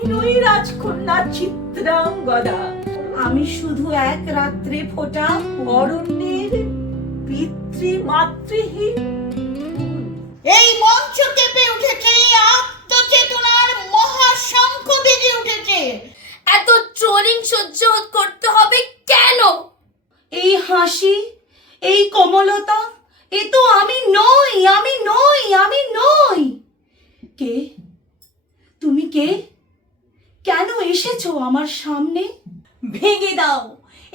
আমি নই রাজকন্যা চিত্রাঙ্গদা। আমি শুধু এক রাত্রে ফোটা অরণ্যের পিতৃমাতৃহীন। এই মঞ্চ কেঁপে উঠেছে, আত্মচেতনার মহাশঙ্খ বেজে উঠেছে। এত ট্রোলিং সহ্য করতে হবে কেন? এই হাসি, এই কোমলতা, এ তো আমি নই, আমি নই, আমি নই। কে তুমি? কে? কেন এসেছো আমার সামনে? ভেঙে দাও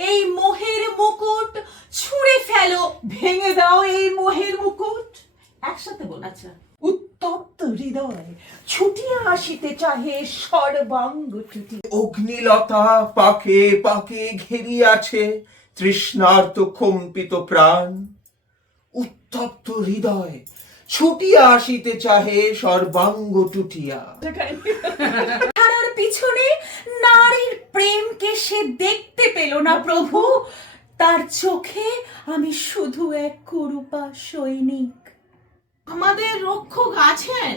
এই মোহের মুকুট, ছুঁড়ে ফেলো। ভেঙে দাও এই মোহের মুকুট। একসাথে বল। আচ্ছা। উত্তপ্ত হৃদয় ছুটিয়া আসিতে চাহে সর্বাঙ্গ টুটি। অগ্নিলতা পাকে পাকে ঘেরিয়াছে তৃষ্ণার্ত কম্পিত প্রাণ। উত্তপ্ত হৃদয় ছুটিয়া আসিতে চাহে সর্বাঙ্গ টুটিয়া। তার পিছনে নারীর প্রেমকে সে দেখতে পেল না প্রভু। তার চোখে আমি শুধু এক কুরূপা সৈনিক। আমাদের রক্ষক আছেন,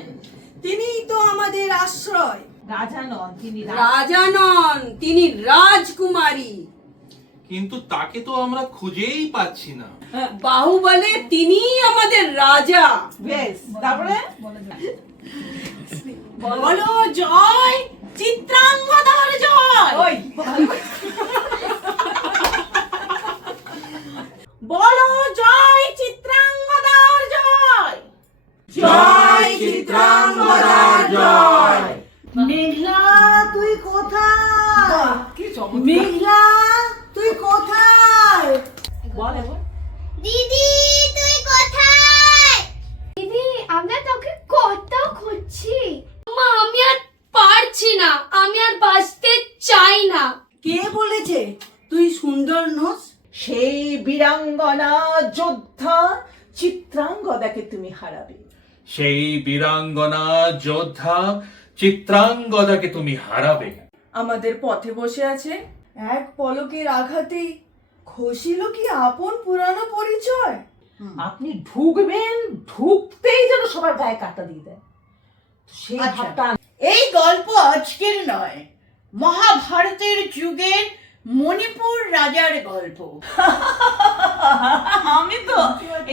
তিনিই তো আমাদের আশ্রয়। রাজা নন, তিনি রাজা নন, তিনি রাজকুমারী। কিন্তু তাকে তো আমরা খুঁজেই পাচ্ছি না। বাহুবলে তিনিই আমাদের রাজা। বেশ, তারপরে বলো জয় চিত্রাঙ্গদার জয়। ওই বলো জয় চিত্রাঙ্গদার জয়। জয় চিত্রাঙ্গদার জয়। মেঘলা তুই কোথায়? মেঘলা তুই কোথায়? দিদি তুই কোথায়? দিদি আমরা তোকে কত খুঁজছি। মা আমি আর পারছি না, আমি আর বাঁচতে চাই না। কে বলেছে তুই সুন্দর নোস? সেই বীরাঙ্গনা যোদ্ধা চিত্রাঙ্গদাকে তুমি হারাবে। সেই বীরাঙ্গনা যোদ্ধা চিত্রাঙ্গদাকে তুমি হারাবে। আমাদের পথে বসে আছে, এক পলকের আঘাতেই খসিল কি আপন পুরানো পরিচয়। আপনি ঢুকবেন, ঢুকতেই যেন সবার গায়ে কাঁটা দিয়ে দেয়। সেই আচ্ছা। ভাবটা এই গল্প আজকের নয়, মহাভারতের যুগের মণিপুর রাজার গল্প। আমি তো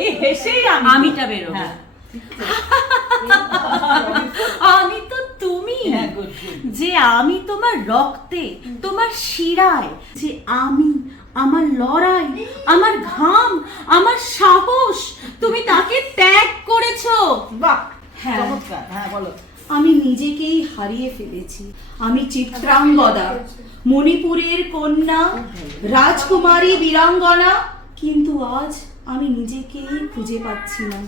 এই হেসেই আমিটা বেরোবো। আমি তো তুমি, যে আমি তোমার রক্তে, তোমার শিরায়, যে আমি, আমার লড়াই, আমার ঘাম, আমার সাহস, তুমি তাকে ত্যাগ করেছো। বাহ, হ্যাঁ। চমৎকার। হ্যাঁ বলো। আমি নিজেকেই হারিয়ে ফেলেছি। আমি চিত্রাঙ্গদা, মণিপুরের কন্যা, রাজকুমারী বীরাঙ্গনা, কিন্তু আজ আমি নিজেকেই খুঁজে পাচ্ছি না।